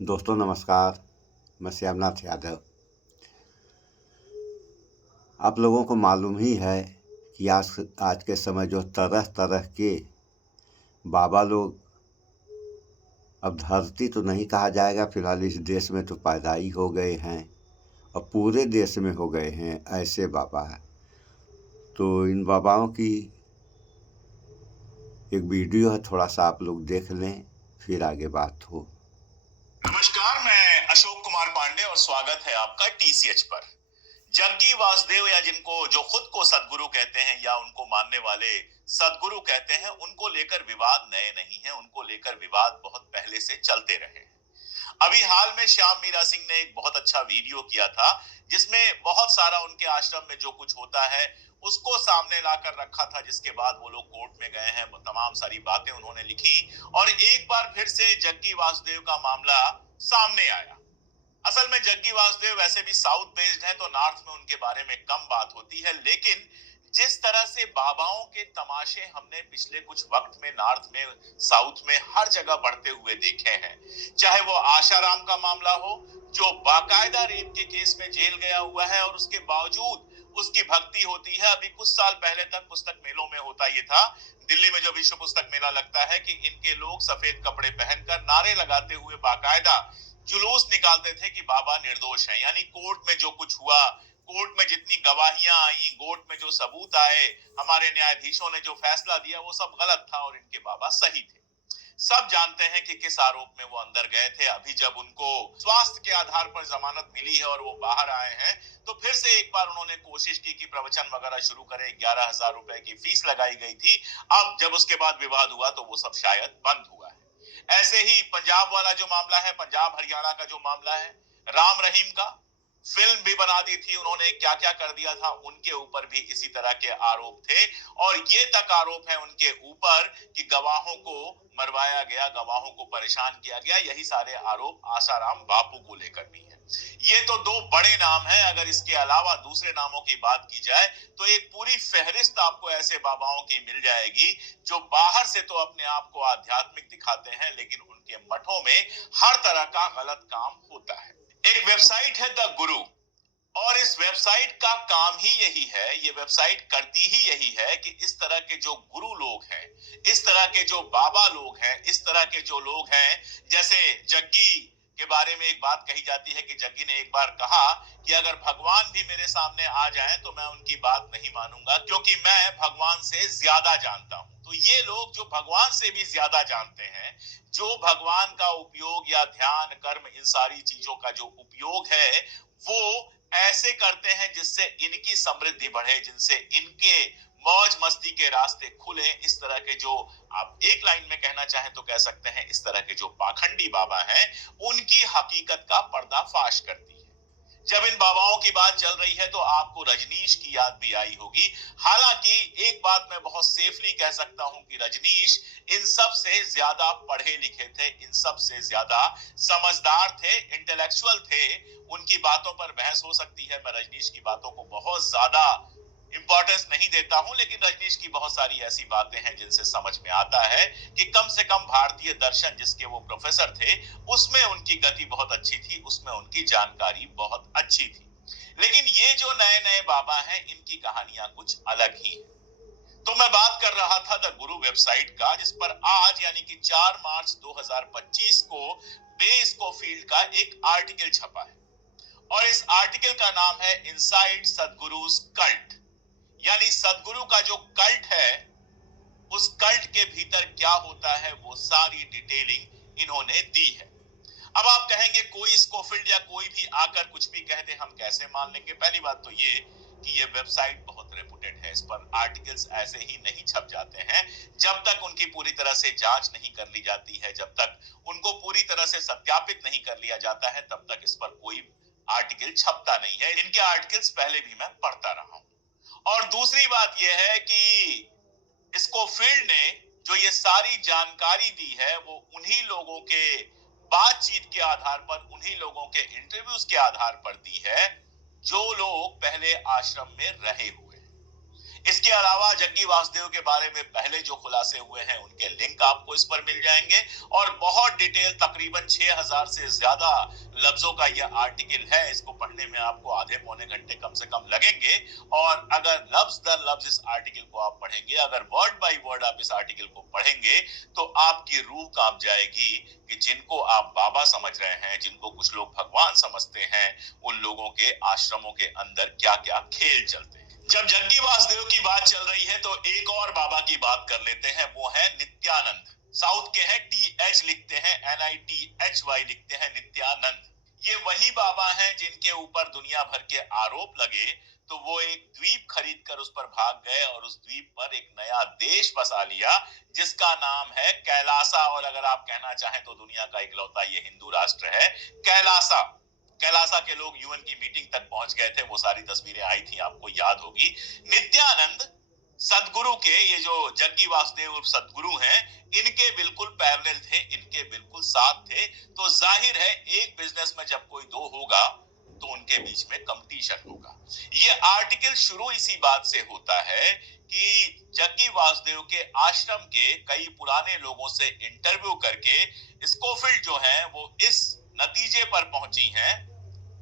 दोस्तों नमस्कार, मैं श्यामनाथ यादव। आप लोगों को मालूम ही है कि आज के समय जो तरह-तरह के बाबा लोग अब धरती तो नहीं कहा जाएगा, फिलहाल इस देश में तो पैदा ही हो गए हैं और पूरे देश में हो गए हैं ऐसे बाबा हैं। तो इन बाबाओं की एक वीडियो है, थोड़ा-सा आप लोग देख लें, फिर आगे बात हो। नमस्कार, मैं अशोक कुमार पांडे और स्वागत है आपका टीसीएच पर। जग्गी वासुदेव या जिनको जो खुद को सदगुरु कहते हैं या उनको मानने वाले सदगुरु कहते हैं, उनको लेकर विवाद नए नहीं है। उनको लेकर विवाद बहुत पहले से चलते रहे हैं। अभी हाल में श्याम मीरा सिंह ने एक बहुत अच्छा वीडियो किया था जिसमें बहुत सारा उनके आश्रम में जो कुछ होता है उसको सामने लाकर रखा था, जिसके बाद वो लोग कोर्ट में गए हैं, तमाम सारी बातें उन्होंने लिखी और एक बार फिर से जग्गी वासुदेव का मामला सामने आया। असल में जग्गी वासुदेव वैसे भी साउथ बेस्ड है तो नॉर्थ में उनके बारे में कम बात होती है, लेकिन जिस तरह से बाबाओं के तमाशे हमने पिछले कुछ वक्त में नॉर्थ में साउथ में हर जगह बढ़ते हुए देखे हैं, चाहे वो आशाराम का मामला हो जो बाकायदा रेप के केस में जेल गया हुआ है और उसके बावजूद उसकी भक्ति होती है। अभी कुछ साल पहले तक पुस्तक मेलों में होता ये था, दिल्ली में जो विश्व पुस्तक मेला लगता है, कि इनके लोग सफेद कपड़े पहनकर नारे लगाते हुए बाकायदा जुलूस निकालते थे कि बाबा निर्दोष हैं। यानी कोर्ट में जो कुछ हुआ, कोर्ट में जितनी गवाहियां आई, कोर्ट में जो सबूत आए, हमारे न्यायाधीशों ने जो फैसला दिया वो सब गलत था और इनके बाबा सही थे। सब जानते हैं कि किस आरोप में वो अंदर गए थे। अभी जब उनको स्वास्थ्य के आधार पर जमानत मिली है और वो बाहर आए हैं तो फिर से एक बार उन्होंने कोशिश की कि प्रवचन वगैरह शुरू करें। 11,000 रुपए की फीस लगाई गई थी। अब जब उसके बाद विवाद हुआ तो वो सब शायद बंद हुआ है। ऐसे ही पंजाब वाला जो मामला है, पंजाब हरियाणा का जो मामला है, राम रहीम का फिल्म भी बना दी थी उन्होंने, क्या क्या कर दिया था, उनके ऊपर भी इसी तरह के आरोप थे। और ये तक आरोप है उनके ऊपर कि गवाहों को मरवाया गया, गवाहों को परेशान किया गया। यही सारे आरोप आसाराम बापू को लेकर भी है। ये तो दो बड़े नाम हैं। अगर इसके अलावा दूसरे नामों की बात की जाए तो एक पूरी फहरिस्त आपको ऐसे बाबाओं की मिल जाएगी जो बाहर से तो अपने आप को आध्यात्मिक दिखाते हैं, लेकिन उनके मठों में हर तरह का गलत काम होता है। एक वेबसाइट है द गुरु और इस वेबसाइट का काम ही यही है, ये वेबसाइट करती ही यही है कि इस तरह के जो गुरु लोग हैं, इस तरह के जो बाबा लोग हैं, इस तरह के जो लोग हैं, जैसे जग्गी के बारे में एक बात कही जाती है कि जग्गी ने एक बार कहा कि अगर भगवान भी मेरे सामने आ जाएं तो मैं उनकी बात नहीं मानूंगा क्योंकि मैं भगवान से ज्यादा जानता हूं। तो ये लोग जो भगवान से भी ज्यादा जानते हैं, जो भगवान का उपयोग या ध्यान कर्म इन सारी चीजों का जो उपयोग है वो ऐसे करते हैं जिससे इनकी समृद्धि बढ़े, जिनसे इनके मौज मस्ती के रास्ते खुले। इस तरह के जो, आप एक लाइन में कहना चाहें तो कह सकते हैं, इस तरह के जो पाखंडी बाबा हैं उनकी हकीकत का पर्दाफाश करती है। जब इन बाबाओं की बात चल रही है तो आपको रजनीश की याद भी आई होगी। हालांकि एक बात मैं बहुत सेफली कह सकता हूं कि रजनीश इन सब से ज्यादा पढ़े लिखे थे, इन सब से ज्यादा समझदार थे, इंटेलेक्चुअल थे। उनकी बातों पर बहस हो सकती है, मैं रजनीश की बातों को बहुत ज्यादा इंपॉर्टेंस नहीं देता हूं, लेकिन रजनीश की बहुत सारी ऐसी बातें हैं जिनसे समझ में आता है कि कम से कम भारतीय दर्शन जिसके वो प्रोफेसर थे उसमें उनकी गति बहुत अच्छी थी, उसमें उनकी जानकारी बहुत अच्छी थी। लेकिन ये जो नए नए बाबा हैं इनकी कहानियां कुछ अलग ही है। तो मैं बात कर रहा था द गुरु वेबसाइट का, जिस पर आज यानी कि 4 मार्च 2025 को बेस्को फील्ड का एक आर्टिकल छपा है और इस आर्टिकल का नाम है इनसाइड सदगुरुज कल्ट। यानी सदगुरु का जो कल्ट है उस कल्ट के भीतर क्या होता है वो सारी डिटेलिंग इन्होंने दी है। अब आप कहेंगे कोई स्कोफिल्ड या कोई भी आकर कुछ भी कह दे, हम कैसे मान लेंगे? पहली बात तो ये कि ये वेबसाइट बहुत रेपुटेड है, इस पर आर्टिकल्स ऐसे ही नहीं छप जाते हैं जब तक उनकी पूरी तरह से जांच नहीं कर ली जाती है, जब तक उनको पूरी तरह से सत्यापित नहीं कर लिया जाता है, तब तक इस पर कोई आर्टिकल छपता नहीं है। इनके आर्टिकल्स पहले भी मैं पढ़ता रहा हूं। और दूसरी बात यह है कि स्कोफिल्ड ने जो ये सारी जानकारी दी है वो उन्हीं लोगों के बातचीत के आधार पर, उन्हीं लोगों के इंटरव्यूज के आधार पर दी है जो लोग पहले आश्रम में रहे हुए हैं। इसके अलावा जग्गी वासुदेव के बारे में पहले जो खुलासे हुए हैं उनके लिंक आपको इस पर मिल जाएंगे और बहुत डिटेल, तकरीबन 6000 से ज्यादा लफ्जों का यह आर्टिकल है। इसको पढ़ने में आपको आधे पौने घंटे कम से कम लगेंगे और अगर लफ्ज दर लफ्ज इस आर्टिकल को आप पढ़ेंगे, अगर वर्ड बाय वर्ड आप इस आर्टिकल को पढ़ेंगे तो आपकी रूह कांप जाएगी कि जिनको आप बाबा समझ रहे हैं, जिनको कुछ लोग भगवान समझते हैं, उन लोगों के आश्रमों के अंदर क्या क्या खेल चलते हैं। जब जग्गी वासुदेव की बात चल रही है तो एक और बाबा की बात कर लेते हैं, वो है नित्यानंद। साउथ के हैं, TH लिखते हैं, NITHY लिखते हैं, नित्यानंद। ये वही बाबा हैं जिनके ऊपर दुनिया भर के आरोप लगे तो वो एक द्वीप खरीद कर उस पर भाग गए और उस द्वीप पर एक नया देश बसा लिया जिसका नाम है कैलासा, और अगर आप कहना चाहें तो दुनिया का इकलौता ये हिंदू राष्ट्र है कैलासा। कैलासा के लोग UN की मीटिंग तक पहुंच गए थे, वो सारी तस्वीरें आई थी, आपको याद होगी। नित्यानंद सदगुरु के, ये जो जग्गी वासुदेव सदगुरु हैं, इनके बिल्कुल पैरेलल थे, इनके बिल्कुल साथ थे। तो जाहिर है एक बिजनेस में जब कोई दो होगा तो उनके बीच में कंपटीशन होगा। ये आर्टिकल शुरू इसी बात से होता है कि जग्गी वासुदेव के आश्रम के कई पुराने लोगों से इंटरव्यू करके स्कोफिल्ड जो है वो इस नतीजे पर पहुंची हैं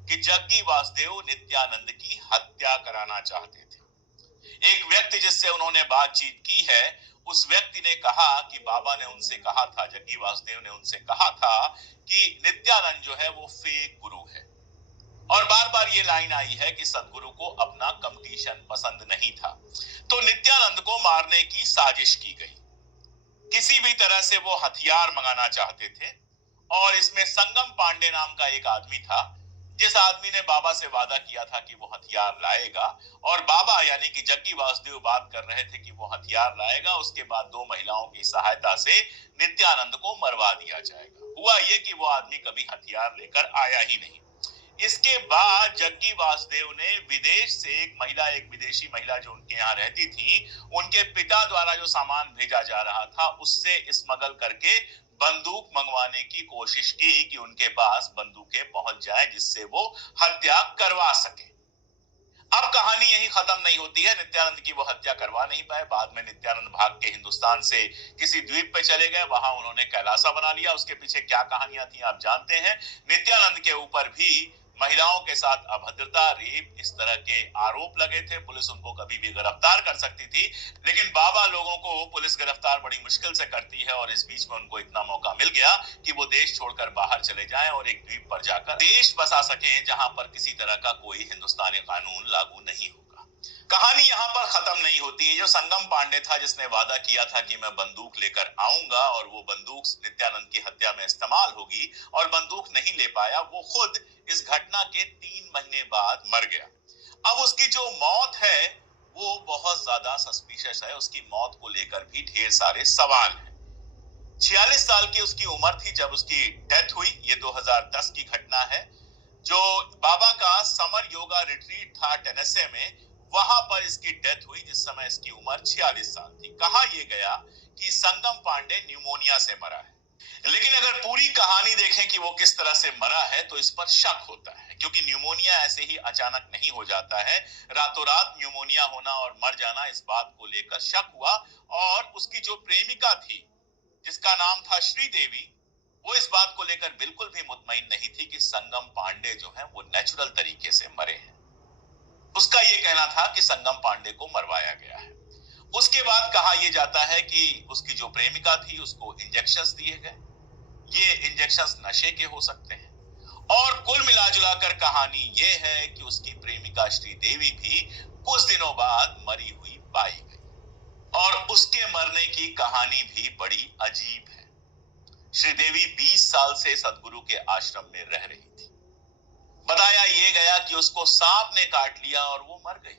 कि जग्गी वासुदेव नित्यानंद की हत्या कराना चाहते थे। एक व्यक्ति जिससे उन्होंने बातचीत की है, उस व्यक्ति ने कहा कि बाबा ने उनसे कहा था, जग्गी वासुदेव ने उनसे कहा था कि नित्यानंद जो है वो फेक गुरु है। और बार बार ये लाइन आई है कि सदगुरु को अपना कंपटीशन पसंद नहीं था। तो नित्यानंद को मारने की साजिश की गई, किसी भी तरह से वो हथियार मंगाना चाहते थे। और इसमें संगम पांडे नाम का एक आदमी था, जिस आदमी ने बाबा से वादा किया था कि वो हथियार लाएगा, और बाबा यानी कि जग्गी वासुदेव बात कर रहे थे कि वो हथियार लाएगा, उसके बाद दो महिलाओं की सहायता से नित्यानंद को मरवा दिया जाएगा। हुआ ये कि वो आदमी कभी हथियार लेकर आया ही नहीं। इसके बाद जग्गी वासुदेव ने विदेश से एक विदेशी महिला जो उनके यहाँ रहती थी, उनके पिता द्वारा जो सामान भेजा जा रहा था उससे स्मगल करके बंदूक मंगवाने की कोशिश की कि उनके पास बंदूकें पहुंच जाएं जिससे वो हत्या करवा सके। अब कहानी यही खत्म नहीं होती है, नित्यानंद की वो हत्या करवा नहीं पाए। बाद में नित्यानंद भाग के हिंदुस्तान से किसी द्वीप पे चले गए, वहां उन्होंने कैलासा बना लिया। उसके पीछे क्या कहानियां थी आप जानते हैं। नित्यानंद के ऊपर भी महिलाओं के साथ अभद्रता, रेप, इस तरह के आरोप लगे थे। पुलिस उनको कभी भी गिरफ्तार कर सकती थी, लेकिन बाबा लोगों को पुलिस गिरफ्तार बड़ी मुश्किल से करती है, और इस बीच में उनको इतना मौका मिल गया कि वो देश छोड़कर बाहर चले जाएं और एक द्वीप पर जाकर देश बसा सकें जहां पर किसी तरह का कोई हिंदुस्तानी कानून लागू नहीं होगा। कहानी यहाँ पर खत्म नहीं होती है। जो संगम पांडे था, जिसने वादा किया था कि मैं बंदूक लेकर आऊंगा और वो बंदूक नित्यानंद की हत्या में इस्तेमाल होगी, और बंदूक नहीं ले पाया, वो खुद इस घटना के 3 महीने बाद मर गया। अब उसकी जो मौत है वो बहुत ज्यादा सस्पिशियस है। उसकी मौत को लेकर भी ढेर सारे सवाल हैं। 46 साल की उसकी उम्र थी जब उसकी डेथ हुई। ये 2010 की घटना है। जो बाबा का समर योगा रिट्रीट था टेनेसी में, वहां पर इसकी डेथ हुई जिस समय इसकी उम्र 46 साल थी। कहा यह गया कि संगम पांडे न्यूमोनिया से मरा है, लेकिन अगर पूरी कहानी देखें कि वो किस तरह से मरा है तो इस पर शक होता है, क्योंकि न्यूमोनिया ऐसे ही अचानक नहीं हो जाता है। रातों रात न्यूमोनिया होना और मर जाना, इस बात को लेकर शक हुआ। और उसकी जो प्रेमिका थी जिसका नाम था श्रीदेवी, वो इस बात को लेकर बिल्कुल भी मुतमईन नहीं थी कि संगम पांडे जो है वो नेचुरल तरीके से मरे हैं। उसका ये कहना था कि संगम पांडे को मरवाया गया है। उसके बाद कहा यह जाता है कि उसकी जो प्रेमिका थी उसको इंजेक्शंस दिए गए। ये इंजेक्शंस नशे के हो सकते हैं। और कुल मिलाजुलाकर कहानी ये है कि उसकी प्रेमिका श्रीदेवी भी कुछ दिनों बाद मरी हुई पाई गई, और उसके मरने की कहानी भी बड़ी अजीब है। श्रीदेवी 20 साल से सदगुरु के आश्रम में रह रही थी। बताया ये गया कि उसको सांप ने काट लिया और वो मर गई,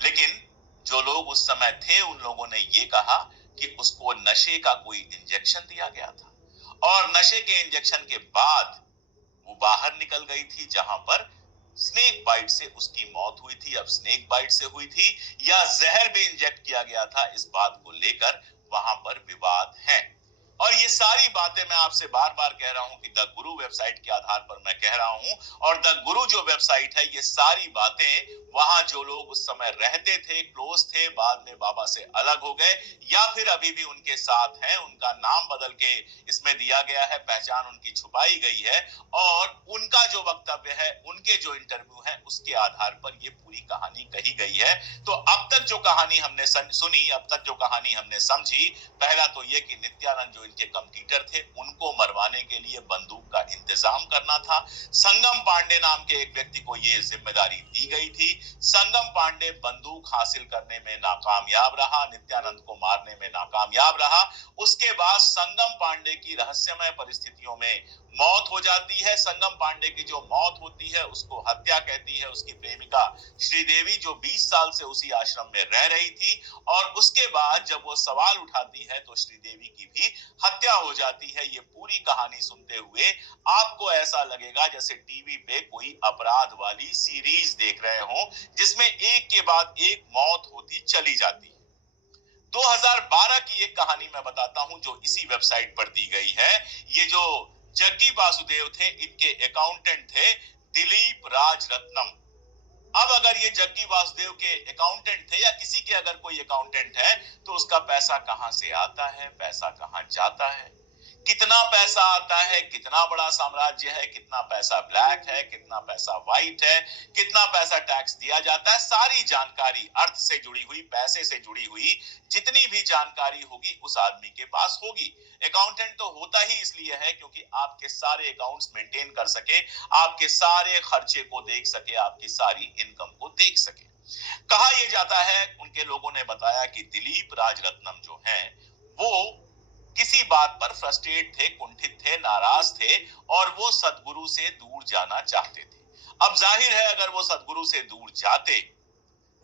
लेकिन जो लोग उस समय थे उन लोगों ने ये कहा कि उसको नशे का कोई इंजेक्शन दिया गया था, और नशे के इंजेक्शन के बाद वो बाहर निकल गई थी, जहां पर स्नेक बाइट से उसकी मौत हुई थी। अब स्नेक बाइट से हुई थी या जहर भी इंजेक्ट किया गया था, इस बात को लेकर वहां पर विवाद है। और ये सारी बातें मैं आपसे बार बार कह रहा हूं कि द गुरु वेबसाइट के आधार पर मैं कह रहा हूं। और द गुरु जो वेबसाइट है, ये सारी बातें वहां जो लोग उस समय रहते थे, क्लोज थे, बाद में बाबा से अलग हो गए या फिर अभी भी उनके साथ हैं, उनका नाम बदल के इसमें दिया गया है, पहचान उनकी छुपाई गई है और उनका जो वक्तव्य है, उनके जो इंटरव्यू है, उसके आधार पर ये पूरी कहानी कही गई है। तो अब तक जो कहानी हमने सुनी, अब तक जो कहानी हमने समझी, पहला तो ये कि नित्यानंद जो इनके कंप्यूटर थे, उनको मरवाने के लिए बंदूक का इंतजाम करना था। संगम पांडे नाम के एक व्यक्ति को ये जिम्मेदारी दी गई थी। संगम पांडे बंदूक हासिल करने में नाकामयाब रहा, नित्यानंद को मारने में नाकामयाब रहा। उसके बाद संगम पांडे की रहस्यमय परिस्थितियों में मौत हो जाती है। संगम पांडे की जो मौत होती है उसको हत्या कहती है उसकी प्रेमिका श्रीदेवी, जो 20 साल से उसी आश्रम में रह रही थी। और उसके बाद जब वो सवाल उठाती है तो श्रीदेवी की भी हत्या हो जाती है। ये पूरी कहानी सुनते हुए आपको ऐसा लगेगा जैसे टीवी पे कोई अपराध वाली सीरीज देख रहे हो, जिसमें एक के बाद एक मौत होती चली जाती है। 2012 की एक कहानी मैं बताता हूं जो इसी वेबसाइट पर दी गई है। ये जो जग्गी वासुदेव थे, इनके अकाउंटेंट थे दिलीप राज रत्नम। अब अगर ये जग्गी वासुदेव के अकाउंटेंट थे या किसी के अगर कोई अकाउंटेंट है, तो उसका पैसा कहां से आता है, पैसा कहां जाता है, कितना पैसा आता है, कितना बड़ा साम्राज्य है, कितना पैसा ब्लैक है, कितना पैसा व्हाइट है, कितना पैसा टैक्स दिया जाता है, सारी जानकारी अर्थ से जुड़ी हुई, पैसे से जुड़ी हुई जितनी भी जानकारी होगी उस आदमी के पास होगी। अकाउंटेंट तो होता ही इसलिए है क्योंकि आपके सारे अकाउंट्स मेंटेन कर सके, आपके सारे खर्चे को देख सके, आपकी सारी इनकम को देख सके। कहा यह जाता है, उनके लोगों ने बताया कि दिलीप राजरत्नम जो हैं, वो किसी बात पर फ्रस्ट्रेट थे, कुंठित थे, नाराज थे और वो सदगुरु से दूर जाना चाहते थे। अब जाहिर है अगर वो सदगुरु से दूर जाते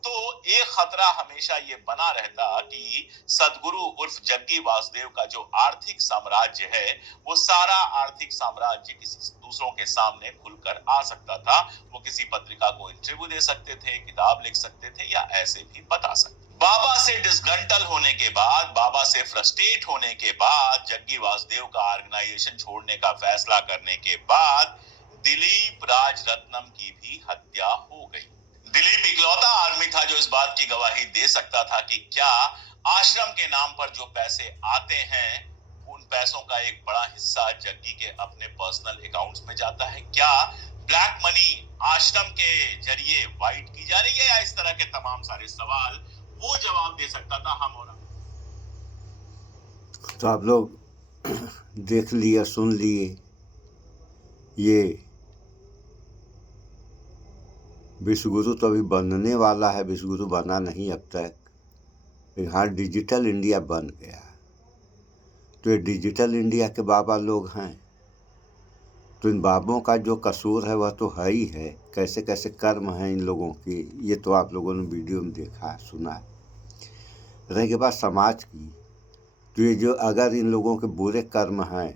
तो एक खतरा हमेशा ये बना रहता कि सदगुरु उर्फ जग्गी वासुदेव का जो आर्थिक साम्राज्य है, वो सारा आर्थिक साम्राज्य किसी दूसरों के सामने खुलकर आ सकता था। वो किसी पत्रिका को इंटरव्यू दे सकते थे, किताब लिख सकते थे या ऐसे भी बता सकते। बाबा से डिसग्रंटल होने के बाद, बाबा से फ्रस्ट्रेट होने के बाद, जग्गी वासुदेव का ऑर्गेनाइजेशन छोड़ने का फैसला करने के बाद दिलीप राज रत्नम की भी हत्या हो गई। दिलीप इकलौता आदमी था जो इस बात की गवाही दे सकता था कि क्या आश्रम के नाम पर जो पैसे आते हैं, उन पैसों का एक बड़ा हिस्सा जग्गी के अपने पर्सनल अकाउंट्स में जाता है, क्या ब्लैक मनी आश्रम के जरिए वाइट की जा रही है, या इस तरह के तमाम सारे सवाल वो जवाब दे सकता था। हम और तो आप लोग देख लिए, सुन लिए, ये विश्वगुरु तो अभी बनने वाला है, विश्वगुरु बना नहीं अब तक। यहाँ डिजिटल इंडिया बन गया, तो ये डिजिटल इंडिया के बाबा लोग हैं। तो इन बाबों का जो कसूर है वह तो है ही है, कैसे कैसे कर्म हैं इन लोगों के, ये तो आप लोगों ने वीडियो में देखा सुना। रह के बाद समाज की, तो ये जो अगर इन लोगों के बुरे कर्म हैं,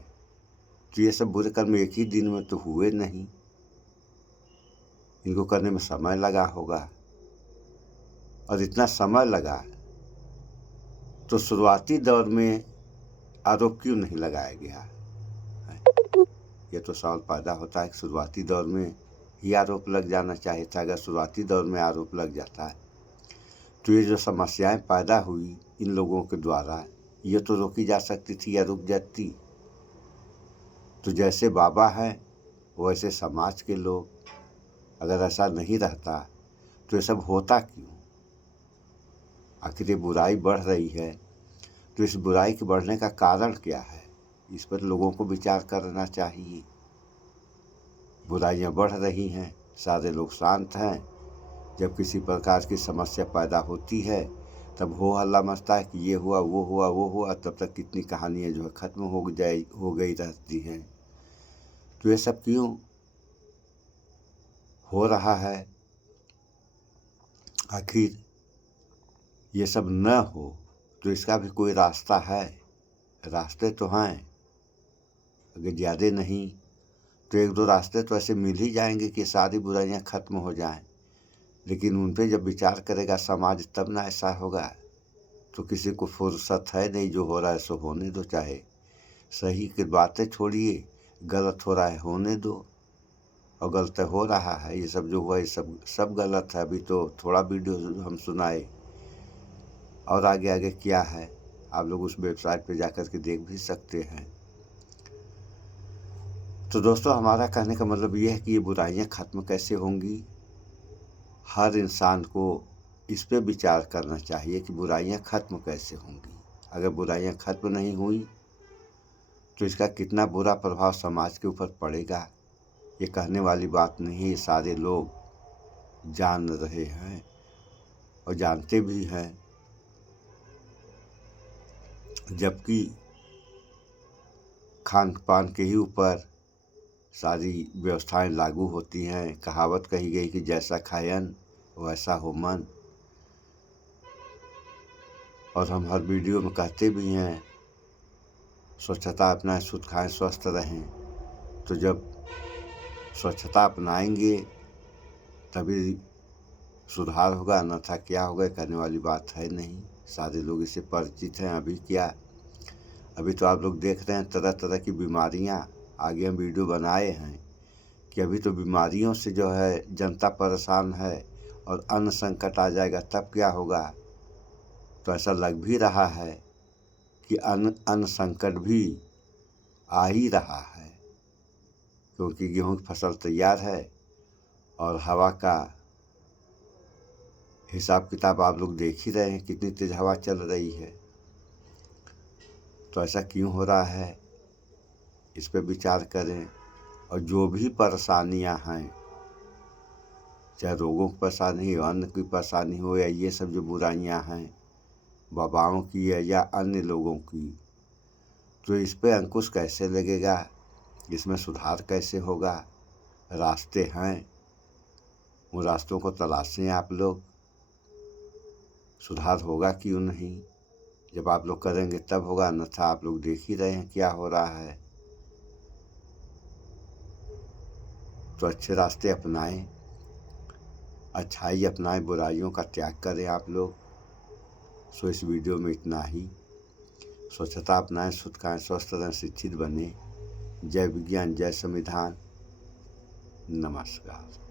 तो ये सब बुरे कर्म एक ही दिन में तो हुए नहीं, इनको करने में समय लगा होगा। और इतना समय लगा तो शुरुआती दौर में आरोप क्यों नहीं लगाया गया? ये तो सवाल पैदा होता है कि शुरुआती दौर में ही आरोप लग जाना चाहिए था। अगर शुरुआती दौर में आरोप लग जाता तो ये जो समस्याएं पैदा हुई इन लोगों के द्वारा, ये तो रोकी जा सकती थी या रुक जाती। तो जैसे बाबा हैं वैसे समाज के लोग, अगर ऐसा नहीं रहता तो ये सब होता क्यों? आखिर ये बुराई बढ़ रही है, तो इस बुराई के बढ़ने का कारण क्या है, इस पर लोगों को विचार करना चाहिए। बुराइयां बढ़ रही हैं, सारे लोग शांत हैं। जब किसी प्रकार की समस्या पैदा होती है तब हो हल्ला मचता है कि ये हुआ वो हुआ वो हुआ, तब तक कितनी कहानियाँ जो है ख़त्म हो गई रहती हैं। तो ये सब क्यों हो रहा है? आखिर ये सब न हो तो इसका भी कोई रास्ता है? रास्ते तो हैं, अगर ज़्यादा नहीं तो एक दो रास्ते तो ऐसे मिल ही जाएंगे कि सारी बुराइयां ख़त्म हो जाएं। लेकिन उन पे जब विचार करेगा समाज तब ना ऐसा होगा। तो किसी को फुर्सत है नहीं, जो हो रहा है सो होने दो चाहे। सही की बातें छोड़िए, गलत हो रहा है होने दो। और गलत हो रहा है, ये सब जो हुआ ये सब गलत है। अभी तो थोड़ा वीडियो हम सुनाए, और आगे आगे क्या है आप लोग उस वेबसाइट पे जाकर के देख भी सकते हैं। तो दोस्तों, हमारा कहने का मतलब ये है कि ये बुराइयां खत्म कैसे होंगी, हर इंसान को इस पे विचार करना चाहिए कि बुराइयां खत्म कैसे होंगी। अगर बुराइयां खत्म नहीं हुई तो इसका कितना बुरा प्रभाव समाज के ऊपर पड़ेगा, ये कहने वाली बात नहीं। ये सारे लोग जान रहे हैं और जानते भी हैं, जबकि खान पान के ही ऊपर सारी व्यवस्थाएं लागू होती हैं। कहावत कही गई कि जैसा खायन वैसा हो मन। और हम हर वीडियो में कहते भी हैं स्वच्छता अपनाएं, शुद्ध खाएं, स्वस्थ रहें। तो जब स्वच्छता अपनाएंगे तभी सुधार होगा, अन्यथा क्या होगा कहने वाली बात है नहीं। सारे लोग इससे परिचित हैं। अभी तो आप लोग देख रहे हैं तरह तरह की बीमारियां। आगे हम वीडियो बनाए हैं कि अभी तो बीमारियों से जो है जनता परेशान है, और अन्न संकट आ जाएगा तब क्या होगा। तो ऐसा लग भी रहा है कि अन्न संकट भी आ ही रहा है, क्योंकि गेहूं की फसल तैयार है और हवा का हिसाब किताब आप लोग देख ही रहे हैं, कितनी तेज हवा चल रही है। तो ऐसा क्यों हो रहा है, इस पर विचार करें। और जो भी परेशानियां हैं, चाहे रोगों की परेशानी हो, अन्न की परेशानी हो, या ये सब जो बुराइयां हैं बाबाओं की है या अन्य लोगों की, तो इस पे अंकुश कैसे लगेगा, इसमें सुधार कैसे होगा। रास्ते हैं, उन रास्तों को तलाशें आप लोग। सुधार होगा क्यों नहीं, जब आप लोग करेंगे तब होगा, अन्यथा आप लोग देख ही रहे हैं क्या हो रहा है। तो अच्छे रास्ते अपनाएं, अच्छाई अपनाएं, बुराइयों का त्याग करें आप लोग। सो इस वीडियो में इतना ही। स्वच्छता अपनाएं, शुद्ध खाएं, स्वस्थ रहें, शिक्षित बने। जय विज्ञान, जय संविधान। नमस्कार।